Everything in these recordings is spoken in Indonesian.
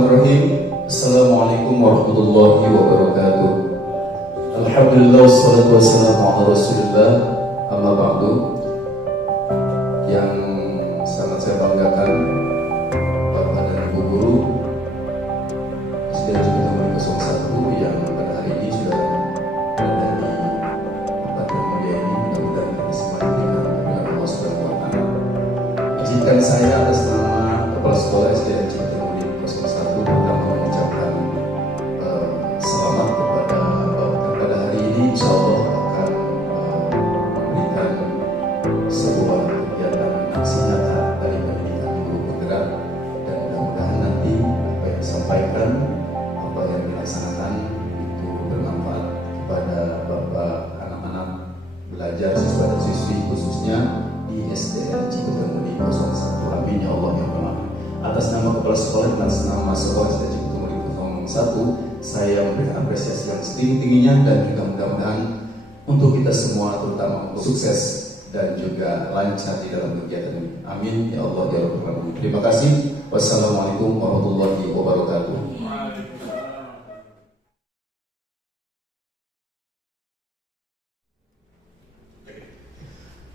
Bismillahirrahmanirrahim. Assalamualaikum warahmatullahi wabarakatuh. Alhamdulillah wassalatu wassalamu ala Rasulillah. Amma ba'du. Yang sangat saya banggakan, Bapak dan Ibu Guru Sdn Cipinang 01 yang pada hari ini sudah berada di tempat yang mulia ini. Mudah-mudahan kita semua diberikan kemudahan Allah Subhanahu wa Ta'ala. Izinkan saya atas nama Kepala Sekolah Sdn Cipinang 01 pertama mengucapkan selamat kepada Bapak pada hari ini. Insya Allah akan memberikan sebuah kegiatan aksi nyata dari pendidikan guru penggerak, dan mudah-mudahan nanti apa yang disampaikan, apa yang dilaksanakan itu bermanfaat kepada Bapak, anak-anak belajar, siswa dan siswi khususnya di SDN Cipinang 01. Amin ya Allah ya Rahman. Atas nama Kepala Sekolah dan atas nama sekolah SDN Cipinang 01, saya memberikan apresiasi yang setinggi-tingginya, dan juga mudah-mudahan untuk kita semua, terutama untuk sukses dan juga lancar di dalam kegiatan ini. Amin ya Allah ya Rahman. Terima kasih. Wassalamualaikum warahmatullahi wabarakatuh.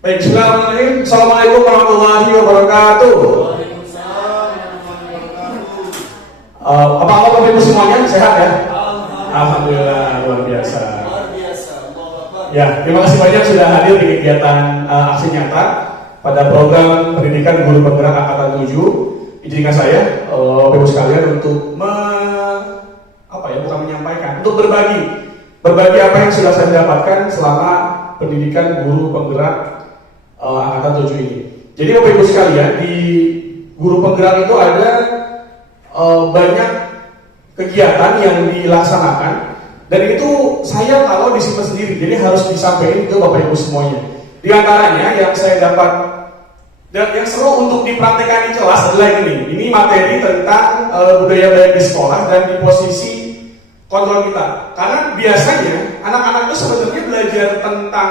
Baik, bismillahirrahmanirrahim. Assalamualaikum warahmatullahi wabarakatuh. Apa kabar Bapak Ibu semuanya? Sehat ya? Alhamdulillah, luar biasa. Ya, terima kasih banyak sudah hadir di kegiatan aksi nyata pada program pendidikan guru penggerak angkatan 7. Izinkan saya, Bapak Ibu sekalian, untuk menyampaikan, untuk berbagi apa yang sudah saya dapatkan selama pendidikan guru penggerak angkatan 7 ini. Jadi Bapak Ibu sekalian, di guru penggerak itu ada banyak kegiatan yang dilaksanakan, dan itu saya kalau disimpan sendiri, jadi harus disampaikan ke Bapak Ibu semuanya. Di antaranya yang saya dapat dan yang seru untuk dipraktekkan di kelas adalah ini materi tentang budaya belajar di sekolah dan di posisi kontrol kita. Karena biasanya anak-anak itu sebenarnya belajar tentang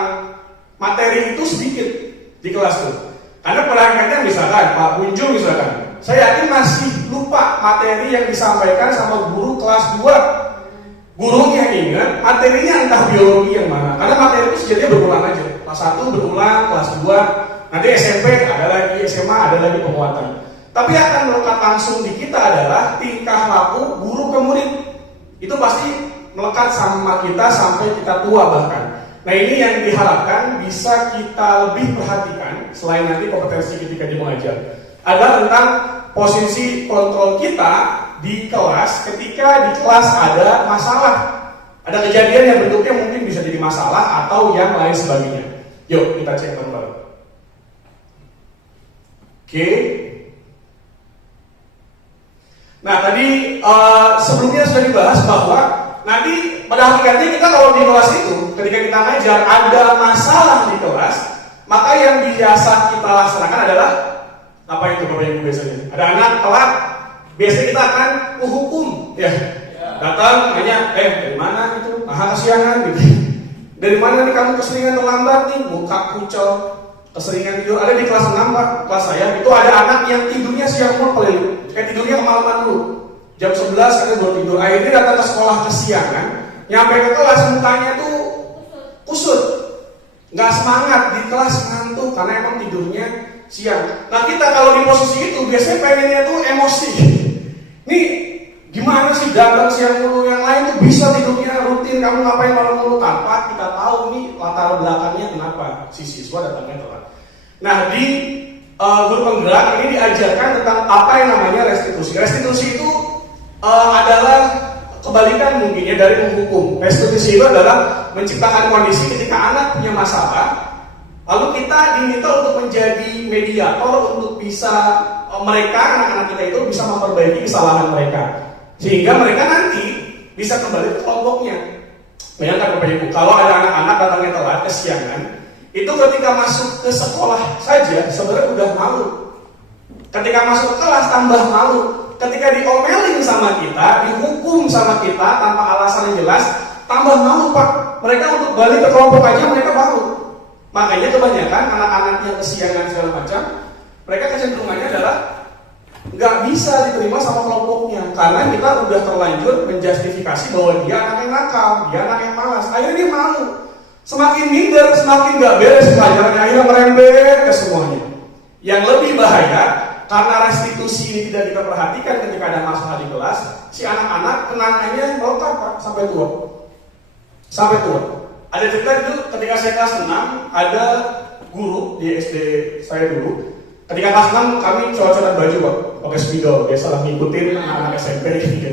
materi itu sedikit di kelas itu. Karena perangkatnya misalkan Pak Bunjung misalkan, saya yakin masih lupa materi yang disampaikan sama guru kelas 2. Gurunya ingat, materinya entah biologi yang mana. Karena materi itu sejatinya berulang aja. Kelas 1 berulang, kelas 2, nanti SMP ada lagi, SMA ada lagi penguatan. Tapi akan melekat langsung di kita adalah tingkah laku guru ke murid. Itu pasti melekat sama kita sampai kita tua bahkan. Nah, ini yang diharapkan bisa kita lebih perhatikan selain nanti kompetensi ketika dia mengajar. Adalah tentang posisi kontrol kita di kelas ketika di kelas ada masalah. Ada kejadian yang bentuknya mungkin bisa jadi masalah atau yang lain sebagainya. Yuk kita cek bareng-bareng. Oke. Nah, tadi sebelumnya sudah dibahas bahwa nanti pada hakikatnya kita kalau di kelas itu ketika kita ngajar ada masalah di kelas, maka yang biasa kita laksanakan adalah apa itu Bapak Ibu biasanya? Ada anak telat, biasanya kita akan menghukum, ya. Datang nanya, dari mana itu? Kesiangan gitu. Dari mana nih kamu keseringan terlambat nih? Muka kucel, keseringan tidur. Ada di kelas 6 Pak, kelas saya itu ada anak yang tidurnya siang mulu, tidurnya kemalaman dulu. Jam 11 katanya baru tidur. Akhirnya datang ke sekolah kesiangan, nyampe ke kelas mukanya tuh kusut, nggak semangat di kelas, ngantuk karena emang tidurnya siang. Nah, kita kalau di posisi itu biasanya pengennya tuh emosi. Nih gimana sih datang siang mulu, yang lain tuh bisa tidurnya rutin, kamu ngapain malam mulu, tanpa kita tahu nih latar belakangnya kenapa si siswa datangnya telat. Nah, di guru penggerak ini diajarkan tentang apa yang namanya restitusi. Restitusi itu adalah kebalikan mungkin ya dari menghukum. Restitusi itu adalah menciptakan kondisi ketika anak punya masalah, lalu kita diminta untuk menjadi mediator untuk bisa mereka, anak-anak kita itu bisa memperbaiki kesalahan mereka, sehingga mereka nanti bisa kembali ke kelompoknya. Bayangkan Bapak Ibu, kalau ada anak-anak datangnya telat, kesiangan, itu ketika masuk ke sekolah saja sebenarnya udah malu. Ketika masuk ke kelas tambah malu. Ketika diomelin sama kita, dihukum sama kita tanpa alasan yang jelas, tambah malu Pak. Mereka untuk balik ke kelompok aja mereka malu. Makanya kebanyakan anak-anak yang kesiangan segala macam, mereka kecenderungannya adalah nggak bisa diterima sama kelompoknya karena kita udah terlanjur menjustifikasi bahwa dia anak yang nakal, dia anak yang malas. Akhirnya dia malu, semakin minder, semakin nggak beres pelajarannya, akhirnya merembet ke semuanya. Yang lebih bahaya, karena restitusi ini tidak kita perhatikan ketika ada masalah di kelas, si anak-anak kenangannya melontar Pak sampai tua. Sampai tua. Ada cerita dulu ketika saya kelas 6, ada guru di SD saya dulu. Ketika kelas 6 kami coret-coret baju Pak, pakai spidol, biasalah ngikutin anak-anak SMP gitu.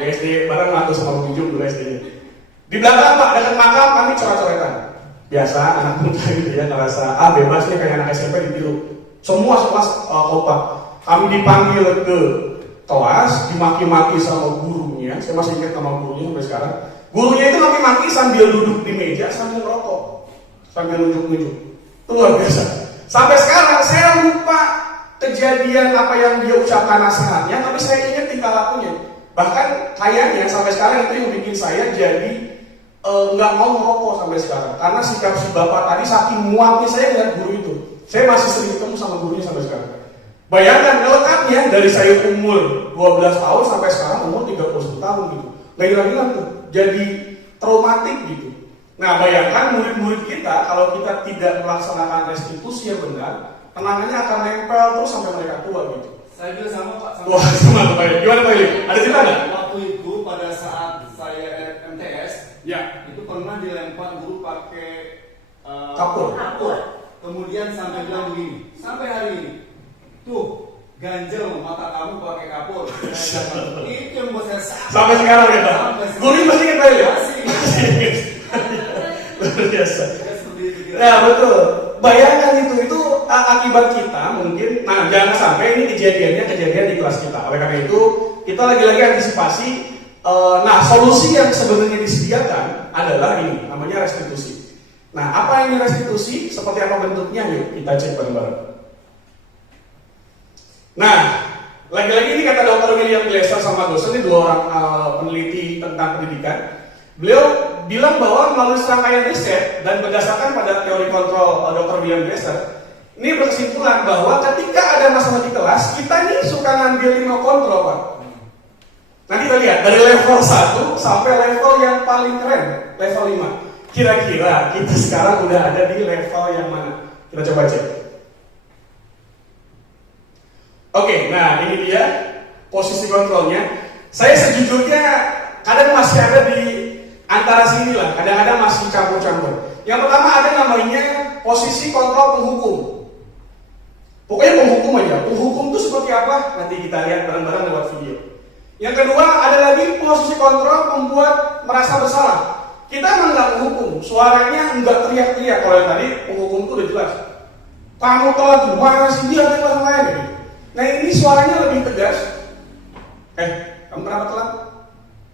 Di SD bareng lalu sama pengunjung dulu SD-nya. Di belakang Pak, dekat makam kami coret-coretan. Biasa anak muda gitu ya, ngerasa bebas nih kayak anak SMP ditiru. Semua sekelas kompak. Kami dipanggil ke kelas, dimaki-maki sama gurunya. Saya masih ingat nama gurunya sampai sekarang. Gurunya itu maki-maki sambil duduk di meja, sambil merokok, sambil nunjuk-nunjuk. Itu luar biasa. Sampai sekarang saya lupa kejadian apa yang dia ucapkan nasihatnya, tapi saya ingat tingkah lakunya. Bahkan kayaknya sampai sekarang itu yang bikin saya jadi nggak mau merokok sampai sekarang. Karena sikap si bapak tadi saking muaknya saya lihat guru itu. Saya masih sering ketemu sama gurunya sampai sekarang. Bayangkan lengkapnya dari saya umur 12 tahun sampai sekarang umur 31 tahun gitu. Nggak hilang-hilang tuh. Jadi traumatik gitu. Nah bayangkan murid-murid kita kalau kita tidak melaksanakan restitusi yang benar, kenangannya akan nempel terus sampai mereka tua gitu. Saya juga sama Pak. Wah sama Pak Ili. Gimana Pak Ili? Ada cerita nggak? Waktu itu pada saat saya MTS, Ya. itu pernah dilempar guru pakai Kapur. Kemudian sampai bilang begini, sampai hari ini, tuh ganjel mata kamu pakai kapur. Itu yang buat saya sakit. Sampai sekarang ya Pak? Guru ini masih ingat Pak Ili? Masih. Luar biasa. Seperti itu kira. Nah betul. Bayangkan itu akibat kita mungkin. Nah jangan sampai ini kejadian di kelas kita. Oleh karena itu kita lagi-lagi antisipasi. Nah solusi yang sebenarnya disediakan adalah ini, namanya restitusi. Nah apa ini restitusi? Seperti apa bentuknya? Yuk kita cek bareng-bareng. Nah lagi-lagi ini kata Dr. William Glasser sama dosen, ini dua orang peneliti tentang pendidikan. Beliau bilang bahwa melalui serangkaian riset dan berdasarkan pada teori kontrol Dr. William Glasser, ini berkesimpulan bahwa ketika ada masalah di kelas, kita nih suka ngambil remote control Pak. Nanti kita lihat dari level 1 sampai level yang paling keren, level 5. Kira-kira kita sekarang udah ada di level yang mana? Kita coba cek. Oke, nah ini dia posisi kontrolnya. Saya sejujurnya kadang masih ada di antara sini lah, kadang-kadang masih campur-campur. Yang pertama ada namanya posisi kontrol penghukum. Pokoknya penghukum aja. Penghukum itu seperti apa? Nanti kita lihat bareng-bareng lewat video. Yang kedua ada lagi posisi kontrol pembuat merasa bersalah. Kita emang nggak menghukum, suaranya nggak teriak-teriak. Kalau yang tadi penghukum itu udah jelas. Kamu telat gimana sih dia ada kelas lain gitu. Nah ini suaranya lebih tegas. Kamu kenapa telat?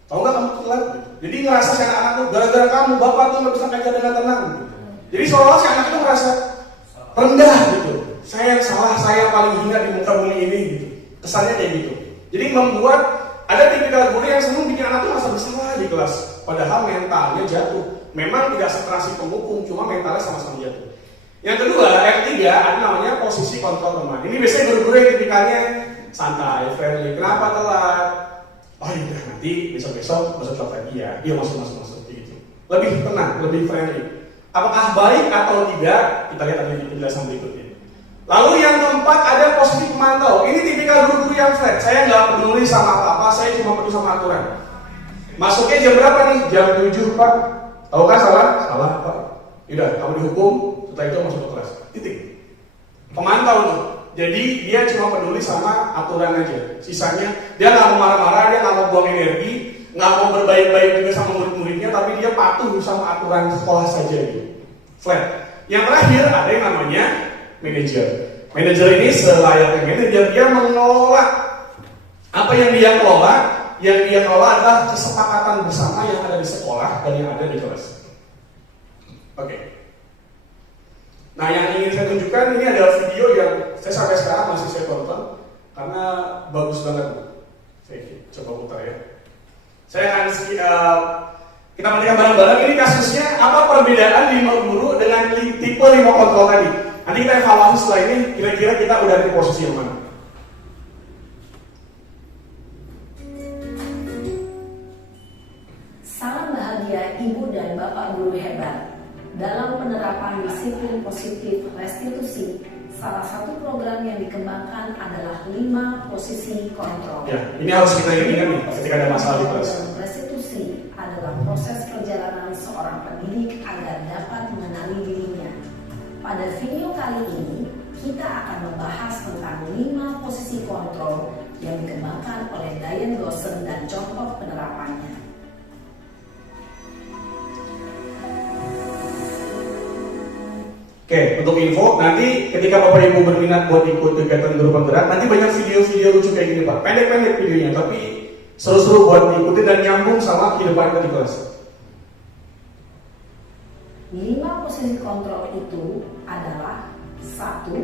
Tahu nggak kamu telat? Jadi ngerasa si anak-anak tuh gara-gara kamu bapak tuh nggak bisa ngajar dengan tenang. Gitu. Jadi seolah-olah si anak itu merasa rendah gitu. Saya yang salah, saya paling hina di muka bumi ini gitu. Kesannya kayak gitu. Jadi membuat ada tipikal guru yang senang bikin anak tuh merasa bersalah di kelas. Padahal mentalnya jatuh. Memang tidak sekeras si penghukum, cuma mentalnya sama-sama jatuh. Yang kedua, yang ketiga ada namanya posisi kontrol teman. Ini biasanya guru-guru yang tipikalnya santai, friendly. Kenapa telat? Oh iya, nanti besok-besok masuk kelas lagi ya. Iya masuk gitu. Lebih tenang, lebih friendly. Apakah baik atau tidak? Kita lihat tadi di penjelasan berikutnya. Lalu yang keempat ada posisi pemantau. Ini tipikal guru-guru yang flat. Saya nggak peduli sama apa-apa, saya cuma peduli sama aturan. Masuknya jam berapa nih? Jam 7 Pak. Tahu kan salah? Salah Pak. Yaudah, kamu dihukum. Setelah itu masuk ke kelas. Titik. Pemantau tuh. Jadi dia cuma peduli sama aturan aja. Sisanya dia nggak mau marah-marah, dia nggak mau buang energi, nggak mau berbaik-baik juga sama murid-muridnya, tapi dia patuh sama aturan sekolah saja gitu. Flat. Yang terakhir ada yang namanya manajer. Manajer ini selayaknya manajer, dia mengelola apa yang dia kelola. Yang dia kelola adalah kesepakatan bersama yang ada di sekolah dan yang ada di kelas. Oke. Nah yang ingin saya tunjukkan ini adalah video yang saya sampai sekarang masih saya tonton karena bagus banget. Saya coba putar ya. Saya akan kita perhatikan bareng-bareng ini kasusnya apa perbedaan remote guru dengan tipe remote control tadi. Nanti kita evaluasi setelah ini kira-kira kita udah di posisi yang mana. Ibu dan Bapak guru hebat. Dalam penerapan disiplin positif restitusi, salah satu program yang dikembangkan adalah 5 posisi kontrol. Ya, ini harus kita ingat nih ketika ada masalah di kelas. Restitusi adalah proses perjalanan seorang pendidik agar dapat mengenali dirinya. Pada video kali ini, kita akan membahas tentang 5 posisi kontrol yang dikembangkan oleh Diane Dawson dan contoh penerapannya. Oke, untuk info, nanti ketika Bapak Ibu berminat buat ikut kegiatan guru penggerak, nanti banyak video-video lucu kayak gini Pak. Pendek-pendek videonya, tapi seru-seru buat diikuti dan nyambung sama kehidupan kita di kelas. 5 posisi kontrol itu adalah 1.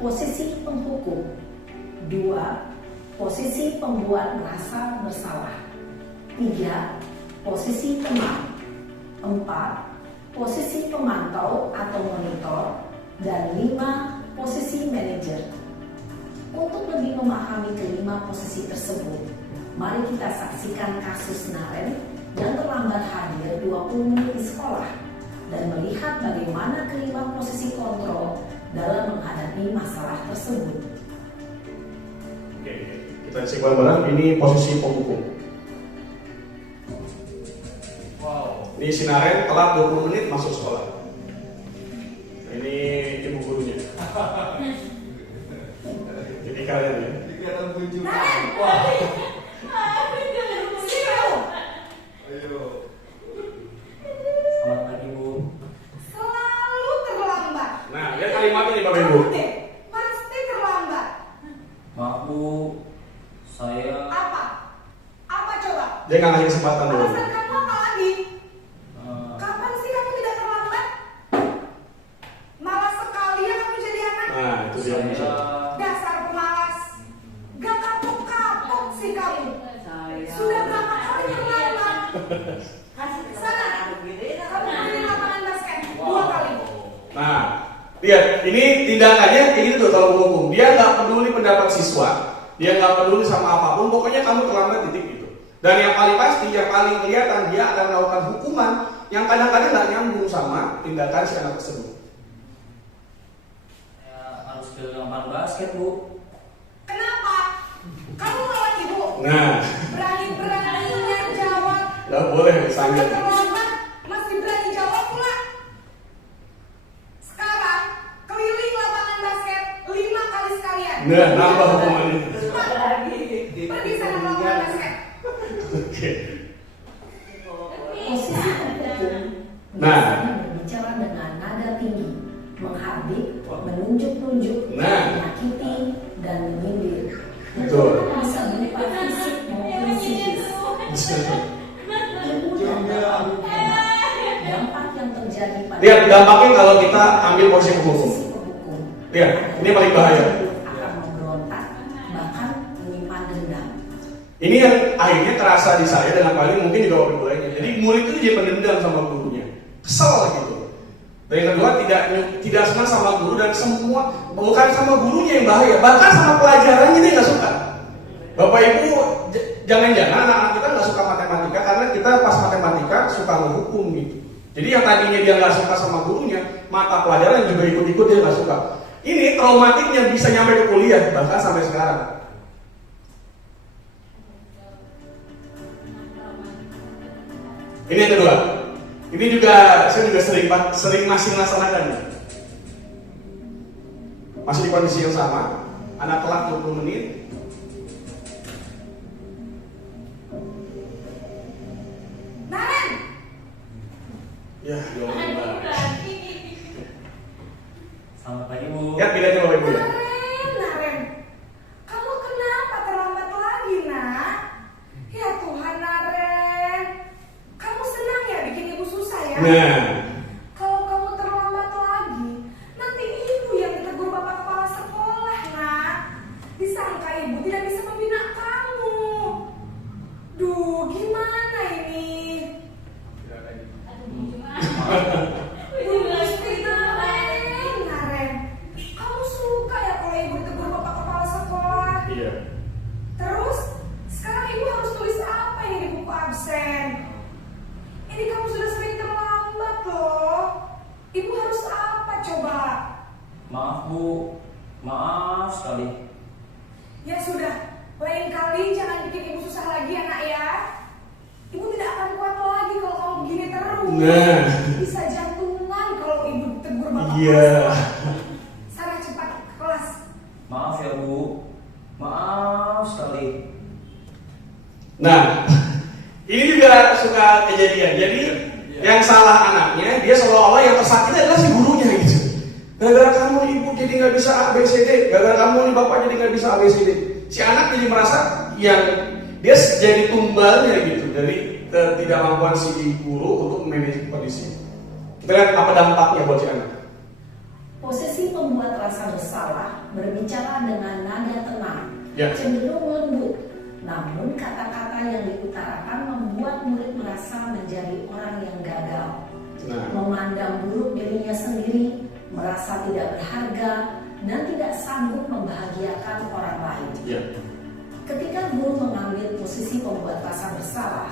Posisi penghukum, 2. Posisi pembuat merasa bersalah, 3. Posisi teman, 4. Posisi pemantau atau monitor, dan 5. Posisi manajer. Untuk lebih memahami kelima posisi tersebut, mari kita saksikan kasus Naren yang terlambat hadir 20 menit di sekolah dan melihat bagaimana kelima posisi kontrol dalam menghadapi masalah tersebut. Oke, kita cek bareng-bareng. Ini posisi penghukum. Ini si Naren telat 20 menit masuk sekolah. Ini ibu gurunya. Jadi kalian ya. Kelihatan kunjungan. Wah. Ayo. Selamat pagi Bu. Selalu terlambat. Nah, lihat kalimat ini Bapak Ibu. Pasti terlambat. Maaf Bu, saya Apa? Apa coba? Dia nggak ngasih kesempatan dulu. Alasan kamu apa lagi? eh, Kapan sih kamu tidak terlambat? Malas sekali ya kamu jadi anak. Nah, itu dia. saya Dasar pemalas. Gak kapok-kapok sih kamu. Sudah berapa kali terlambat? Sana. Kamu mainin lapangan basket 2 kali. Nah, lihat, ini tindakannya kayak gitu kalau penghukum. Dia nggak peduli pendapat siswa, dia nggak peduli sama apapun. Pokoknya kamu terlambat titik gitu. Dan yang paling pasti, yang paling kelihatan dia akan melakukan hukuman yang kadang-kadang nggak nyambung sama tindakan si anak tersebut. harus ke lapangan basket Bu. Kenapa? Kamu lawan ibu. Nah, Berani-beraninya jawab. nggak boleh Sudah misalnya. terlambat, masih berani jawab pula. Sekarang, keliling lapangan basket 5 kali sekalian. Nah, nambah hukumannya. Pergi sana lapangan basket. Oke. Posisi penghukum Nah. biasanya berbicara dengan nada tinggi, menghardik, menunjuk-nunjuk, Nah. menyakiti, dan menyindir. Betul. Hukuman bisa berupa fisik maupun psikis. Ibu dan bapak hebat. Dampak yang terjadi pada Lihat dampaknya kalau kita ambil posisi penghukum. posisi penghukum. Lihat, ini paling bahaya. Akan memberontak, bahkan menyimpan dendam. Ini yang akhirnya terasa di saya dan paling mungkin juga Bapak Ibu lainnya. Jadi murid itu jadi pendendam sama gurunya, kesel gitu. Dan yang kedua tidak senang sama guru dan semua bukan sama gurunya yang bahaya, bahkan sama pelajarannya dia nggak suka. Bapak Ibu jangan-jangan anak-anak kita nggak suka matematika karena kita pas matematika suka menghukum gitu. Jadi yang tadinya dia nggak suka sama gurunya, mata pelajaran juga ikut-ikut dia nggak suka. Ini traumatiknya bisa nyampe ke kuliah bahkan sampai sekarang. Ini yang kedua. Ini juga saya juga sering masih melaksanakan. Masih di kondisi yang sama. Anak telat 20 menit. Naren, Ya, Selamat pagi Bu. lihat pilihannya Bapak Ibu ya. Naren, kamu kenapa terlambat lagi, nak? Ya Tuhan, Naren, kamu senang ya bikin ibu susah ya? Nah, Kalau kamu terlambat lagi, nanti ibu yang ditegur bapak kepala sekolah, nak. Disangka ibu tidak bisa membina kamu. Duh, gimana ini? Naren, kamu suka ya kalau ibu ditegur bapak kepala sekolah? iya. Terus, sekarang ibu harus tulis apa ini di buku absen? Ini kamu sudah sekali. Ya sudah, lain kali jangan bikin ibu susah lagi ya nak ya. Ibu tidak akan kuat lagi kalau kamu begini terus. Nah. Bisa jantungan kalau ibu tegur bapak. Iya. Sana cepat ke kelas. Maaf ya Bu, maaf sekali. Nah, ini juga suka kejadian. Jadi yang salah anaknya, dia seolah-olah yang tersakiti adalah si gurunya gitu. Gara-gara kamu nih ibu jadi nggak bisa A, B, C, D. Gara-gara kamu nih bapak jadi nggak bisa A, B, C, D. Si anak jadi merasa yang dia jadi tumbalnya gitu dari ketidakmampuan si guru untuk memanage kondisi. Kita lihat apa dampaknya buat si anak. Posisi pembuat rasa bersalah berbicara dengan nada tenang, Ya. cenderung lembut. Namun kata-kata yang diutarakan membuat murid merasa menjadi orang yang gagal, Nah, memandang buruk dirinya sendiri, merasa tidak berharga, dan tidak sanggup membahagiakan orang lain. ya. Ketika guru mengambil posisi pembuat rasa bersalah,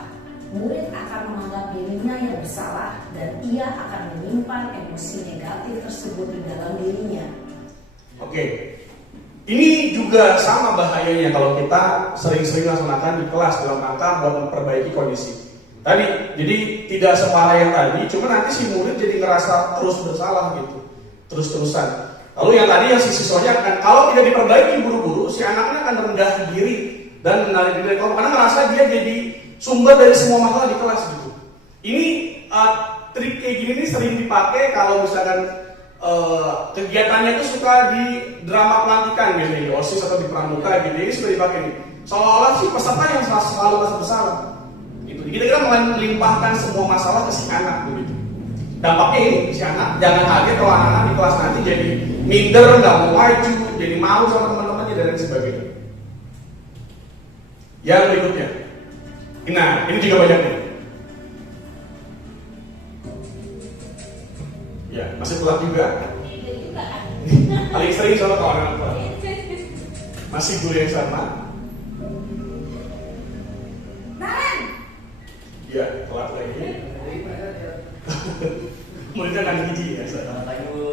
murid akan menganggap dirinya yang bersalah dan ia akan menyimpan emosi negatif tersebut di dalam dirinya. Oke. Ini juga sama bahayanya kalau kita sering-sering laksanakan di kelas dalam rangka buat memperbaiki kondisi. Tadi, jadi tidak separah yang tadi, cuma nanti si murid jadi ngerasa terus bersalah gitu, terus-terusan. Lalu yang tadi yang si siswanya akan, kalau tidak diperbaiki buru-buru, si anaknya akan rendah diri dan menarik diri dari kelompok karena merasa dia jadi sumber dari semua masalah di kelas gitu. Ini trik kayak gini nih sering dipakai kalau misalkan kegiatannya itu suka di drama pelantikan biasanya di OSIS atau di pramuka gitu. Ini suka dipakai nih. Seolah-olah si peserta yang selalu merasa bersalah. Gitu. Kita melimpahkan semua masalah ke si anak begitu. Dampaknya ini si anak jangan kaget kalau anak-anak di kelas nanti jadi minder, nggak mau maju, jadi malu sama teman-temannya dan lain sebagainya. Yang berikutnya, nah ini juga banyak nih. Ya masih pulang juga. Paling sering soal kawan anak masih guru yang sama. Naren, Ya telat lagi. Muridnya kan gigi ya. Selamat pagi Bu.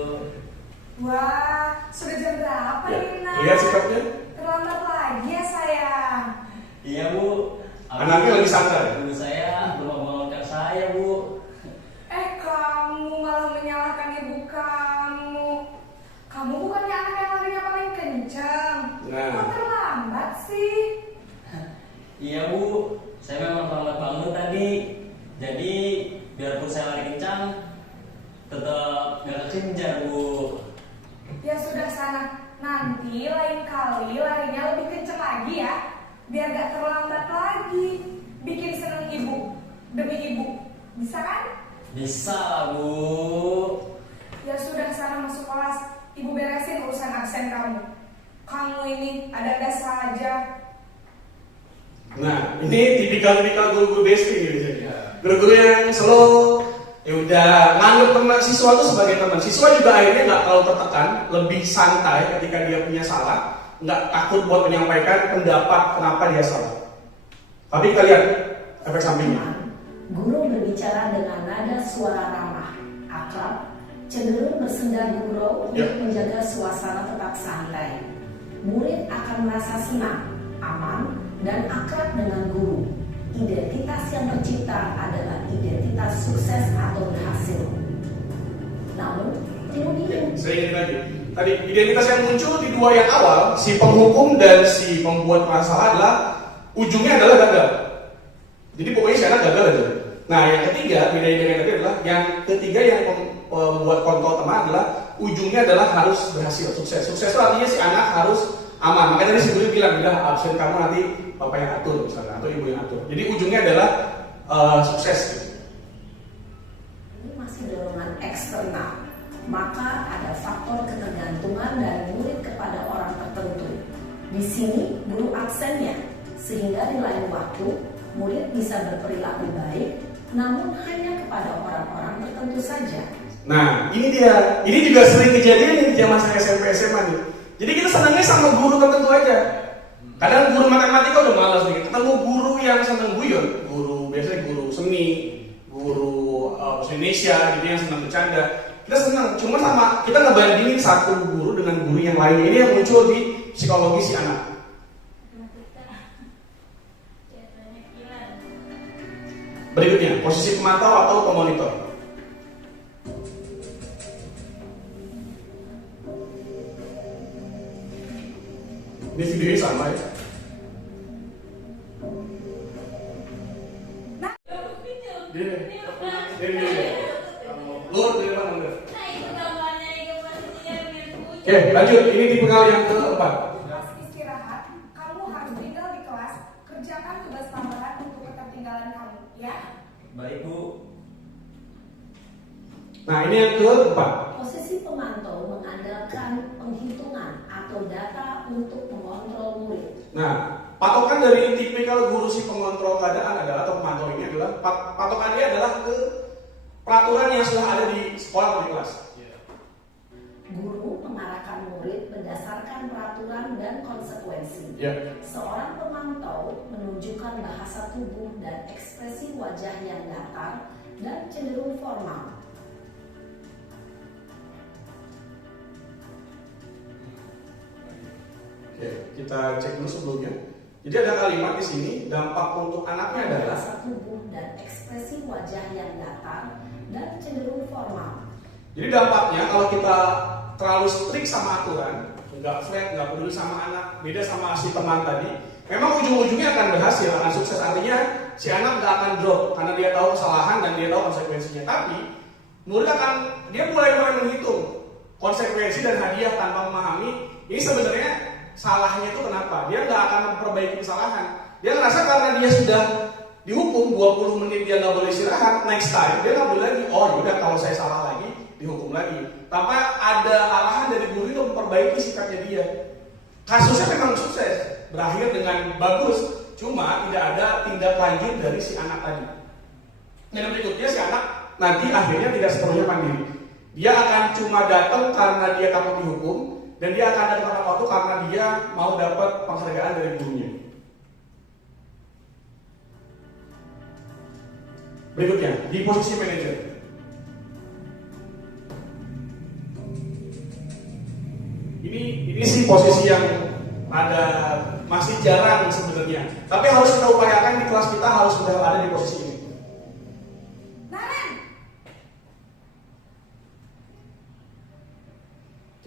wah sudah jam berapa Ya, ini nak? lihat sikapnya. Terlambat lagi ya sayang. Iya Bu. Anaknya lagi santai. Ibu saya belum membangunkan saya Bu. Kamu malah menyalahkan ibu kamu. Kamu bukannya anak yang larinya paling kencang. Nah. Kok terlambat sih? Iya Bu, saya memang terlambat bangun tadi. Jadi biarpun saya lari kencang, tetap gak kekejar Bu. Ya sudah sana. Nanti lain kali larinya lebih kencang lagi ya. Biar gak terlambat lagi. Bikin seneng ibu. Demi ibu. Bisa kan? Bisa lah Bu. Ya sudah sana masuk kelas. Ibu beresin urusan absen kamu. Kamu ini ada-ada saja. Nah, ini tipikal guru-guru besti nih biasanya. Guru-guru yang slow, ya udah nganggap teman siswa itu sebagai teman. Siswa juga akhirnya nggak terlalu tertekan, lebih santai ketika dia punya salah, nggak takut buat menyampaikan pendapat kenapa dia salah. Tapi kita lihat efek sampingnya. Guru berbicara dengan nada suara ramah, akrab, cenderung bersenda gurau untuk menjaga suasana tetap santai. Murid akan merasa senang, aman, dan akrab dengan guru. Identitas yang tercipta adalah identitas sukses atau berhasil. Namun, kemudian Saya ingin lagi. Tadi identitas yang muncul di dua yang awal, si penghukum dan si pembuat masalah adalah ujungnya adalah gagal. Jadi pokoknya si anak gagal aja. Nah yang ketiga, beda yang tadi adalah yang ketiga yang membuat kontrol teman adalah ujungnya adalah harus berhasil, sukses. Sukses itu artinya si anak harus aman. Makanya tadi si guru bilang, udah absen kamu nanti bapak yang atur misalnya atau ibu yang atur. Jadi ujungnya adalah sukses. Gitu. ini masih dorongan eksternal, maka ada faktor ketergantungan dari murid kepada orang tertentu. Di sini guru aksennya, sehingga di lain waktu murid bisa berperilaku baik, namun hanya kepada orang-orang tertentu saja. Nah, ini dia. Ini juga sering kejadian nih di zaman saya SMP SMA nih. Jadi kita senangnya sama guru tertentu aja. Kadang guru matematika udah malas nih. Ketemu guru yang senang guyon, biasanya guru seni, guru bahasa Indonesia, gitu yang senang bercanda. Kita senang. Cuma sama kita ngebandingin satu guru dengan guru yang lainnya. Ini yang muncul di psikologi si anak. Berikutnya, posisi pemantau atau pemonitor. Ini videonya sama ya. Lur, dari mana Lur? Oke, lanjut. Ini tipe kali yang keempat. Pas istirahat, kamu harus tinggal di kelas, kerjakan tugas tambahan untuk ketertinggalan kamu, ya? Baik Bu. Nah, ini yang keempat. Posisi pemantau mengandalkan penghitungan atau data untuk mengontrol murid. Nah, patokan dari tipikal guru si pengontrol keadaan adalah, atau pemantau ini adalah, patokan dia adalah ke peraturan yang sudah ada di sekolah atau di kelas. Guru mengarahkan murid berdasarkan peraturan dan konsekuensi. Ya. Seorang pemantau menunjukkan bahasa tubuh dan ekspresi wajah yang datar dan cenderung formal. Oke, kita cek dulu sebelumnya. Jadi ada kalimat di sini, dampak untuk anaknya adalah. Bahasa tubuh dan ekspresi wajah yang datar dan cenderung formal. Jadi dampaknya kalau kita terlalu strict sama aturan, nggak flat, nggak peduli sama anak, beda sama si teman tadi, memang ujung-ujungnya akan berhasil, akan sukses. Artinya si anak nggak akan drop karena dia tahu kesalahan dan dia tahu konsekuensinya. Tapi murid dia mulai menghitung konsekuensi dan hadiah tanpa memahami ini sebenarnya salahnya itu kenapa. Dia nggak akan memperbaiki kesalahan. Dia ngerasa karena dia sudah dihukum 20 menit dia nggak boleh istirahat, next time dia nggak boleh lagi. Oh yaudah, kalau saya salah lagi dihukum lagi. Tanpa ada arahan dari guru itu memperbaiki sikapnya dia. Kasusnya memang sukses, berakhir dengan bagus, cuma tidak ada tindak lanjut dari si anak tadi. Yang berikutnya, si anak nanti akhirnya tidak sepenuhnya mandiri. Dia akan cuma datang karena dia takut dihukum, dan dia akan datang tepat waktu karena dia mau dapat penghargaan dari gurunya. Berikutnya, di posisi manajer. Ini sih posisi yang masih jarang sebenarnya. Tapi harus kita upayakan di kelas kita harus sudah ada di posisi ini. Naren!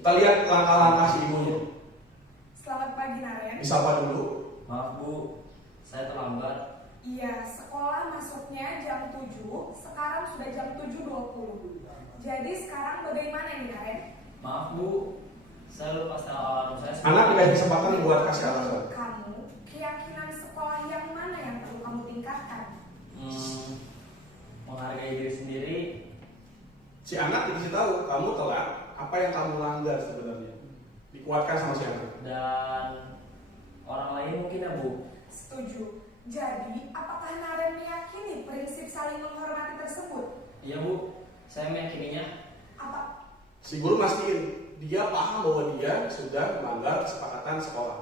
Kita lihat langkah-langkah si ibunya. Selamat pagi, Naren. Disapa dulu. Maaf Bu, saya terlambat. Iya, sekolah masuknya jam 7, sekarang sudah jam 7.20. Jadi sekarang bagaimana ini, Naren? Maaf Bu, saya lupa setel alarm saya. Anak dikasih kesempatan buat kasih alasan. Kamu, keyakinan sekolah yang mana yang perlu kamu tingkatkan? Menghargai diri sendiri. Si anak dikasih tahu, kamu telat, apa yang kamu langgar sebenarnya. Dikuatkan sama si anak. Dan orang lain mungkin ya Bu. Setuju. Jadi, apakah Naren meyakini prinsip saling menghormati tersebut? Iya Bu, saya meyakininya. Apa? Si guru mastiin, dia paham bahwa dia sudah melanggar kesepakatan sekolah.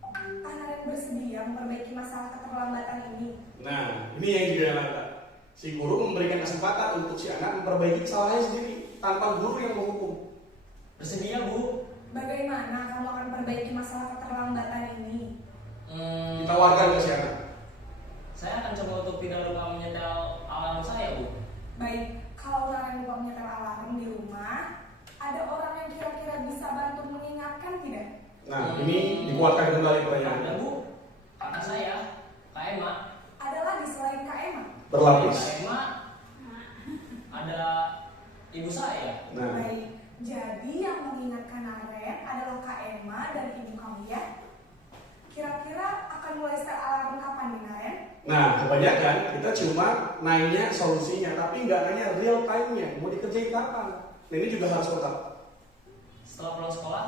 Apakah Naren bersedia memperbaiki masalah keterlambatan ini? Nah, ini yang juga langgar. Si guru memberikan kesempatan untuk si anak memperbaiki kesalahannya sendiri tanpa guru yang menghukum. Bersedia Bu. Bagaimana kamu akan perbaiki masalah keterlambatan ini? Ditawarkan ke si anak. Saya akan coba untuk tidak lupa menyetel alarm saya Bu. Baik, kalau Naren lupa menyetel alarm di rumah, ada orang yang kira-kira bisa bantu mengingatkan tidak? Nah, ini dikuatkan kembali Ada pertanyaannya. Bu, kakak saya, Kak Emma. Ada lagi selain Kak Emma? Berlapis. Kak Emma, ada ibu saya. Nah, Baik, jadi yang mengingatkan Naren adalah Kak Emma dan ibu kamu ya? Kira-kira akan mulai setel alarm kapan nih, Naren? nah, kebanyakan kita cuma nanya solusinya, tapi nggak nanya real time-nya. Mau dikerjain kapan? Nah, ini juga harus tetap. Setelah pulang sekolah,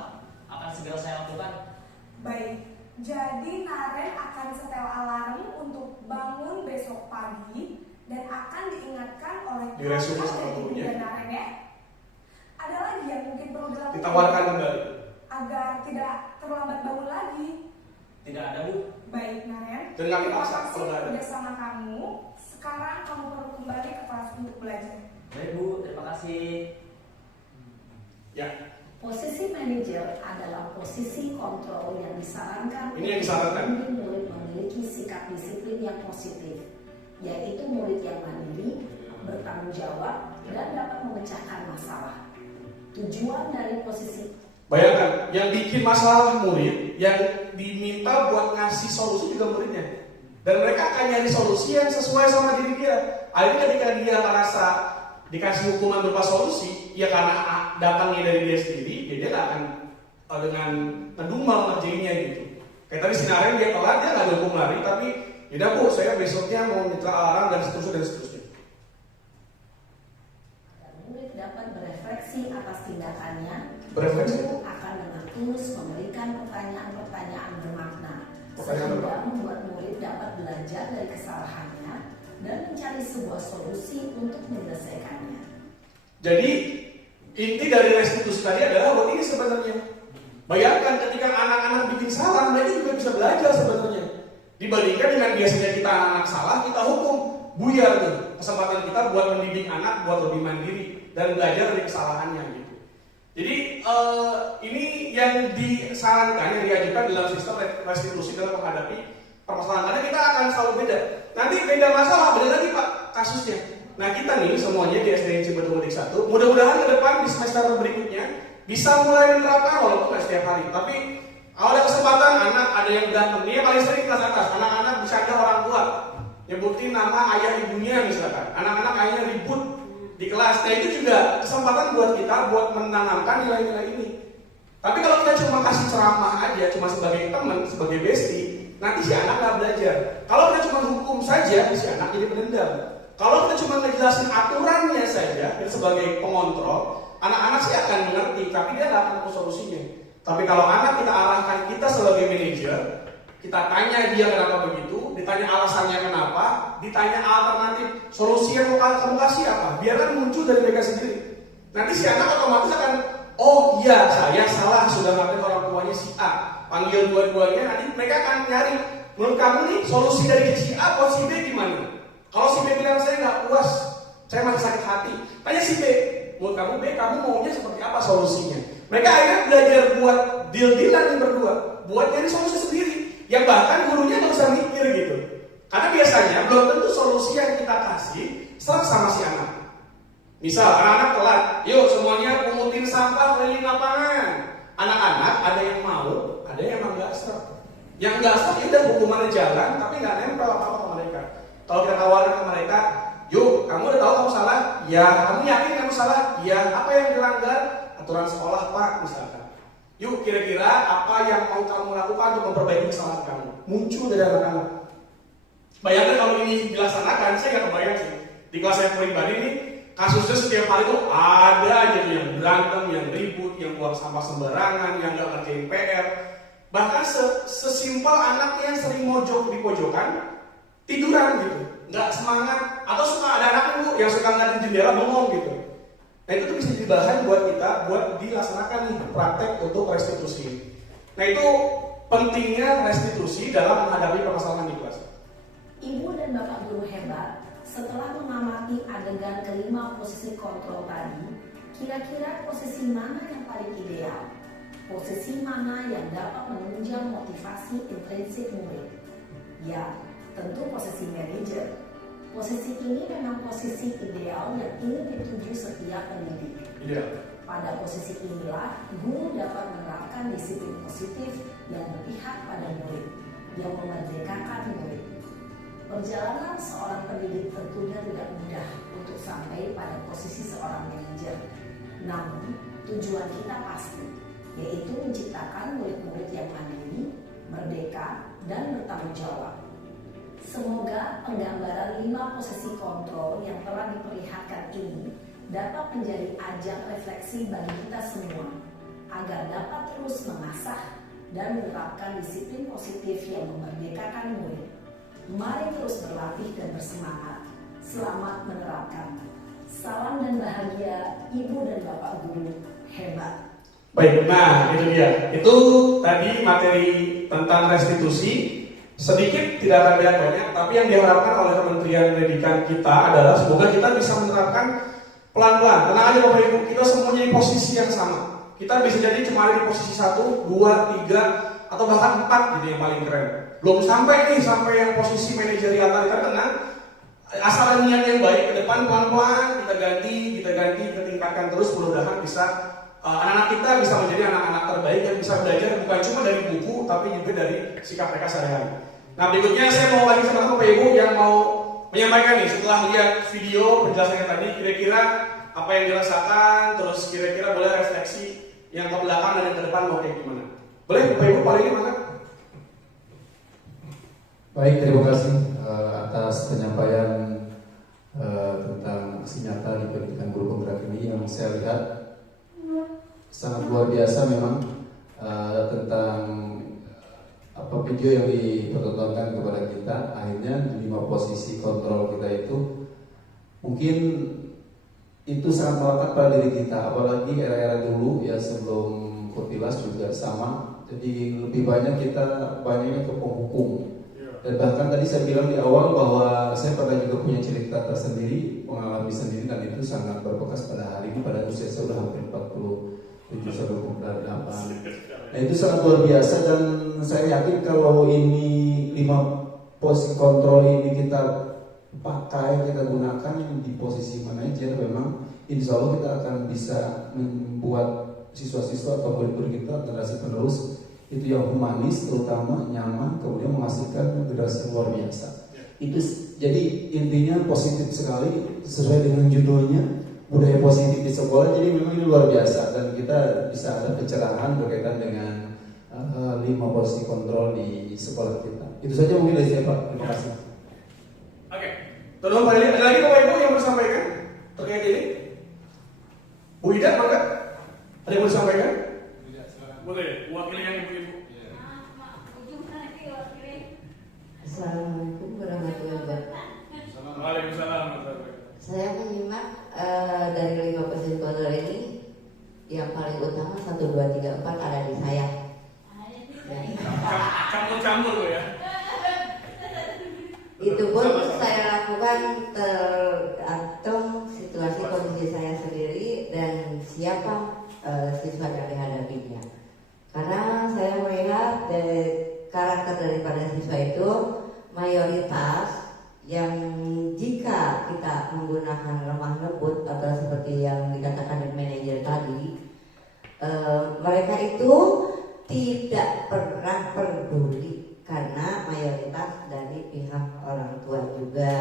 akan segera saya lakukan. Baik, jadi Naren akan setel alarm untuk bangun besok pagi dan akan diingatkan oleh Diresume kakak sama dan ibu gurunya. dan Naren ya. Ada lagi yang mungkin perlu dilakukan Ditawarkan kembali. agar tidak terlambat bangun lagi. Tidak ada Bu. Baik, Naren. Dan nggak Terima dipaksa kasih kalau nggak ada. udah sama kamu. Sekarang kamu perlu kembali ke kelas untuk belajar. Baik Bu, terima kasih. Ya, Posisi manajer adalah posisi kontrol yang disarankan Ini yang disarankan. untuk murid memiliki sikap disiplin yang positif, yaitu murid yang mandiri, bertanggung jawab, dan dapat memecahkan masalah. Tujuan dari posisi Bayangkan, yang bikin masalah murid, yang diminta buat ngasih solusi juga muridnya. Dan mereka akan nyari solusi yang sesuai sama diri dia. Akhirnya ketika dia merasa dikasih hukuman berupa solusi, ya karena datangnya dari dia sendiri, dia nggak akan dengan ngedumel ngerjainnya gitu. Kayak tadi sinarnya dia telat, dia nggak dihukum lari, tapi yaudah bu, saya besoknya mau minta alarm dan seterusnya dan seterusnya. murid dapat berefleksi atas tindakannya, Berefleksi. guru akan dengan tulus memberikan pertanyaan-pertanyaan bermakna, Pertanyaan sehingga bermakna. membuat murid dapat belajar dari kesalahannya dan mencari sebuah solusi untuk menyelesaikannya. Jadi inti dari restitusi tadi adalah buat ini sebenarnya. Bayangkan ketika anak-anak bikin salah, mereka juga bisa belajar sebenarnya. Dibandingkan dengan biasanya kita anak salah, kita hukum, buyar tuh kesempatan kita buat mendidik anak buat lebih mandiri dan belajar dari kesalahannya gitu. Jadi ini yang disarankan, yang diajukan dalam sistem restitusi dalam menghadapi permasalahan. Karena kita akan selalu beda. Nanti beda masalah, beda lagi Pak kasusnya. Nah kita nih semuanya di SDN Cibetung Mudik 1, mudah-mudahan ke depan di semester berikutnya bisa mulai menerapkan walaupun nggak setiap hari. Tapi kalau ada kesempatan anak ada yang berantem, ini yang paling sering kelas atas, anak-anak bercanda orang tua, nyebutin nama ayah ibunya misalkan, anak-anak ayahnya ribut di kelas. Nah itu juga kesempatan buat kita buat menanamkan nilai-nilai ini. Tapi kalau kita cuma kasih ceramah aja, cuma sebagai teman, sebagai bestie, nanti si anak nggak belajar. Kalau kita cuma hukum saja, si anak jadi pendendam. Kalau kita cuma ngejelasin aturannya saja dan sebagai pengontrol, anak-anak sih akan mengerti, tapi dia nggak akan tahu solusinya. Tapi kalau anak kita arahkan, kita sebagai manajer, kita tanya dia kenapa begitu, ditanya alasannya kenapa, ditanya alternatif solusi yang mau kamu kasih apa, biarkan muncul dari mereka sendiri. Nanti si anak otomatis akan, oh iya saya salah sudah ngatain orang tuanya si A, panggil dua-duanya, nanti mereka akan nyari, menurut kamu nih solusi dari si A atau si B gimana? Kalau si B bilang saya nggak puas, saya masih sakit hati, tanya si B, menurut kamu B, kamu maunya seperti apa solusinya? Mereka akhirnya belajar buat deal-dealan yang berdua, buat nyari solusi sendiri, yang bahkan gurunya nggak usah mikir gitu. Karena biasanya belum tentu solusi yang kita kasih serap sama si anak. Misal anak-anak telat, yuk semuanya pungutin sampah keliling lapangan. Anak-anak ada yang mau, ada yang emang nggak serap. Yang nggak serap ya udah hukumannya jalan, tapi nggak nempel apa-apa ke mereka. Kalau kita tawarin ke mereka, yuk kamu udah tahu kamu salah, ya kamu yakin kamu salah, ya apa yang dilanggar? Aturan sekolah Pak misalkan. Yuk kira-kira apa yang mau kamu lakukan untuk memperbaiki kesalahan kamu? Muncul dari anak-anak. Bayangkan kalau ini dilaksanakan, saya nggak kebayang sih. Di kelas saya pribadi nih, kasusnya setiap hari tuh ada aja tuh yang berantem, yang ribut, yang buang sampah sembarangan, yang nggak ngerjain PR. Bahkan sesimpel anak yang sering mojok di pojokan, tiduran gitu, nggak semangat. Atau suka ada anak yang suka ngeliatin jendela bengong gitu. Nah itu tuh bisa jadi bahan buat kita, buat dilaksanakan nih praktek untuk restitusi. Nah itu pentingnya restitusi dalam menghadapi permasalahan di kelas. Ibu dan Bapak guru hebat, setelah mengamati adegan kelima posisi kontrol tadi, kira-kira posisi mana yang paling ideal? Posisi mana yang dapat menunjang motivasi intrinsik murid? Ya, tentu posisi manajer. Posisi ini memang posisi ideal yang ingin dituju setiap pendidik. Iya. Pada posisi inilah, guru dapat menerapkan disiplin positif yang berpihak pada murid, yang memerdekakan murid. Perjalanan seorang pendidik tentunya tidak mudah untuk sampai pada posisi seorang manajer. Namun, tujuan kita pasti, yaitu menciptakan murid-murid yang mandiri, merdeka, dan bertanggung jawab. Semoga penggambaran 5 posisi kontrol yang telah diperlihatkan ini dapat menjadi ajang refleksi bagi kita semua, agar dapat terus mengasah dan menerapkan disiplin positif yang memerdekakan murid. Mari terus berlatih dan bersemangat. Selamat menerapkan. Salam dan bahagia Ibu dan Bapak guru hebat. Baik, nah itu dia. Itu tadi materi tentang restitusi. Sedikit tidak akan banyak, tapi yang diharapkan oleh Kementerian Pendidikan kita adalah semoga kita bisa menerapkan pelan-pelan. Tenang aja Bapak Ibu, kita semuanya di posisi yang sama. kita bisa jadi cuma ada di posisi 1, 2, 3, atau bahkan 4 gitu yang paling keren. Belum sampai yang posisi manajerial tadi, karena tenang, asal niat yang baik ke depan pelan-pelan kita ganti, kita tingkatkan terus, mudah-mudahan bisa anak-anak kita bisa menjadi anak-anak terbaik yang bisa belajar bukan cuma dari buku tapi juga dari sikap mereka sehari-hari. Nah berikutnya saya mau lagi sama Bapak Ibu yang mau menyampaikan nih setelah lihat video penjelasannya tadi, kira-kira apa yang dirasakan, terus kira-kira boleh refleksi yang ke belakang dan yang ke depan mau kayak gimana. Boleh Bapak Ibu paling gimana? Baik, terima kasih atas penyampaian tentang aksi nyata di pendidikan guru penggerak ini yang saya lihat sangat luar biasa memang tentang video yang dipertontonkan kepada kita. Akhirnya 5 posisi kontrol kita itu mungkin itu sangat melekat pada diri kita, apalagi era-era dulu ya sebelum Kurtilas juga sama. Jadi lebih banyak kita banyaknya ke penghukum. Dan bahkan tadi saya bilang di awal bahwa saya pernah juga punya cerita tersendiri, pengalaman sendiri, dan itu sangat berbekas pada hari ini, pada usia saya sudah hampir 47 sampai 48. Nah itu sangat luar biasa, dan saya yakin kalau ini 5 posisi kontrol ini kita pakai, kita gunakan di posisi manajer, memang insya Allah kita akan bisa membuat siswa-siswa atau murid-murid kita generasi penerus itu yang humanis, terutama nyaman, kemudian menghasilkan generasi yang luar biasa. Itu jadi intinya positif sekali sesuai dengan judulnya, budaya positif di sekolah. Jadi memang ini luar biasa dan kita bisa ada pencerahan berkaitan dengan 5 posisi kontrol di sekolah kita. Itu saja mungkin dari saya Pak. Terima kasih. Oke, tolong Pak Eli, ada lagi Bapak Ibu yang bersampaikan terkait ini? Bu Ida, maka ada yang mau disampaikan? Boleh, wakili yang ibu-ibu. Assalamualaikum warahmatullahi wabarakatuh. Waalaikumsalam. Saya menyimak dari 5 posisi kontrol ini, yang paling utama 1, 2, 3, 4 ada di saya. Campur-campur ya. Itu pun saya lakukan tergantung situasi kondisi saya sendiri dan siapa siswa yang dihadapinya. Karena saya melihat karakter daripada siswa itu mayoritas yang jika kita menggunakan lemah lembut atau seperti yang dikatakan di manajer tadi, mereka itu tidak pernah peduli karena mayoritas dari pihak orang tua juga.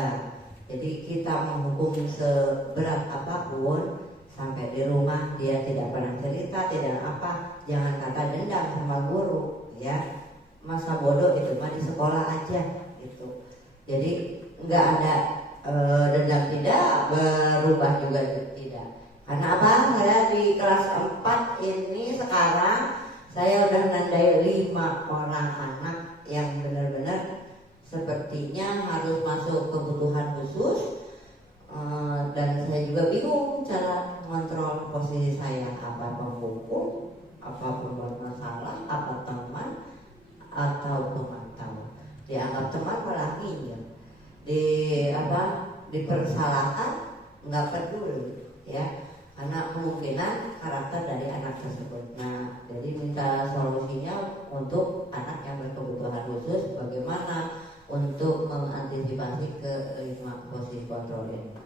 Jadi kita menghukum seberat apapun, sampai di rumah dia tidak pernah cerita, tidak apa, jangan kata dendam sama guru, ya masa bodoh itu mah di sekolah aja gitu. Jadi nggak ada dendam, tidak berubah juga tidak. Karena apa? Saya di kelas 4 ini sekarang saya udah nandai 5 orang anak yang benar-benar sepertinya harus masuk kebutuhan khusus. Dan saya juga bingung cara mengontrol posisi saya, apa penghukum, apa pembuat masalah, apa teman, atau pemantau. Dianggap teman malah iya, dipersalahkan nggak peduli, ya, karena kemungkinan karakter dari anak tersebut. Nah, jadi minta solusinya untuk anak yang berkebutuhan khusus, bagaimana untuk mengantisipasi ke 5 posisi kontrol ini.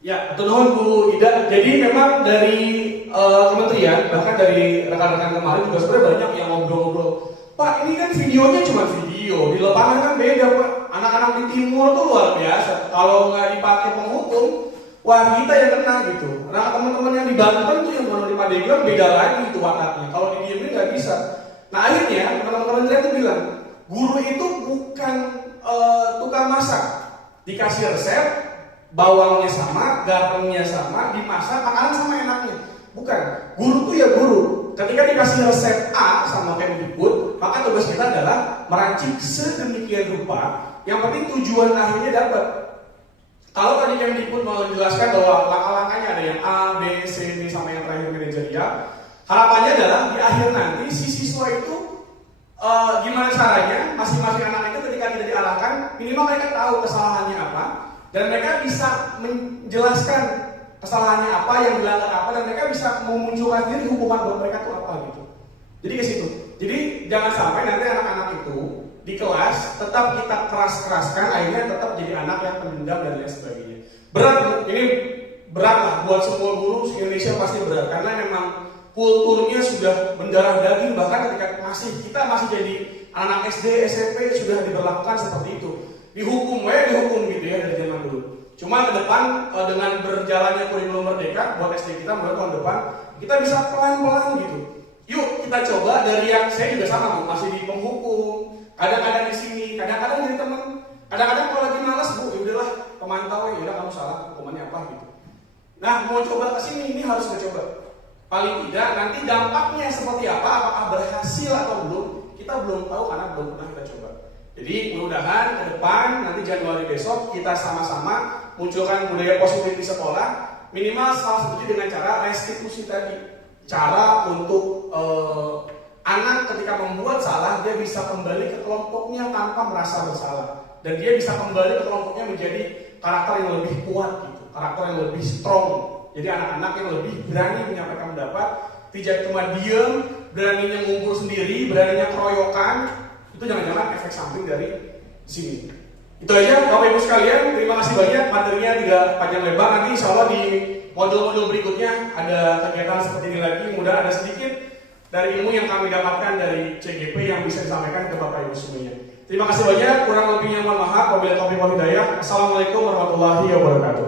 Ya, nuhun Bu Ida. Jadi memang dari kementerian, bahkan dari rekan-rekan kemarin juga sebenarnya banyak yang ngobrol-ngobrol. Pak, ini kan videonya cuma video, di lapangan kan beda Pak. Anak-anak di timur tuh luar biasa. Kalau nggak dipakai penghukum, wah kita yang kena gitu. Nah teman-teman yang di Banten tuh yang di Pandeglang beda lagi itu wakatnya. Kalau didiemin nggak bisa. Nah akhirnya teman-teman saya tuh bilang, guru itu bukan tukang masak. Dikasih resep, bawangnya sama, garamnya sama, dimasak, makanan sama enaknya. Bukan, guru tuh ya guru. Ketika dikasih resep A sama Kemdikbud, maka tugas kita adalah meracik sedemikian rupa. Yang penting tujuan akhirnya dapat. Kalau tadi Kemdikbud mau menjelaskan bahwa langkah-langkahnya ada yang A, B, C, D sama yang terakhir manajerial, harapannya adalah di akhir nanti si siswa itu gimana caranya masing-masing anak itu ketika tidak diarahkan, minimal mereka tahu kesalahannya apa dan mereka bisa menjelaskan kesalahannya apa, yang dilanggar apa, dan mereka bisa memunculkan sendiri hukuman buat mereka tuh apa gitu. Jadi ke situ. Jadi jangan sampai nanti anak-anak itu di kelas tetap kita keras-keraskan, akhirnya tetap jadi anak yang pendendam dan lain sebagainya. Berat Bu, ini berat lah buat semua guru Indonesia, pasti berat karena memang kulturnya sudah mendarah daging, bahkan ketika kita masih jadi anak SD, SMP sudah diberlakukan seperti itu. Dihukum gitu ya dari zaman dulu. Cuma ke depan dengan berjalannya kurikulum merdeka buat SD kita mulai tahun depan, kita bisa pelan-pelan gitu. Yuk kita coba dari yang saya juga sama Bu, masih di penghukum, kadang-kadang di sini, kadang-kadang jadi teman, kadang-kadang kalau lagi malas Bu, yaudahlah pemantau, yaudah kamu salah, hukumannya apa gitu. Nah mau coba ke sini ini harus dicoba. Paling tidak nanti dampaknya seperti apa, apakah berhasil atau belum, kita belum tahu karena belum pernah kita coba. Jadi mudah-mudahan ke depan nanti Januari besok kita sama-sama munculkan budaya positif di sekolah, minimal salah satunya dengan cara restitusi tadi, cara untuk anak ketika membuat salah dia bisa kembali ke kelompoknya tanpa merasa bersalah, dan dia bisa kembali ke kelompoknya menjadi karakter yang lebih kuat gitu, karakter yang lebih strong. Jadi anak-anak yang lebih berani menyampaikan pendapat, tidak cuma diem, beraninya ngumpul sendiri, beraninya keroyokan, itu jangan-jangan efek samping dari sini. Itu aja Bapak Ibu sekalian, terima kasih banyak, materinya tidak panjang lebar. Nanti insya Allah di modul-modul berikutnya ada kegiatan seperti ini lagi. Mudah ada sedikit dari ilmu yang kami dapatkan dari CGP yang bisa disampaikan ke Bapak Ibu semuanya. Terima kasih banyak, kurang lebihnya mohon maaf. Wabillahi taufiq wal hidayah. Assalamualaikum warahmatullahi wabarakatuh.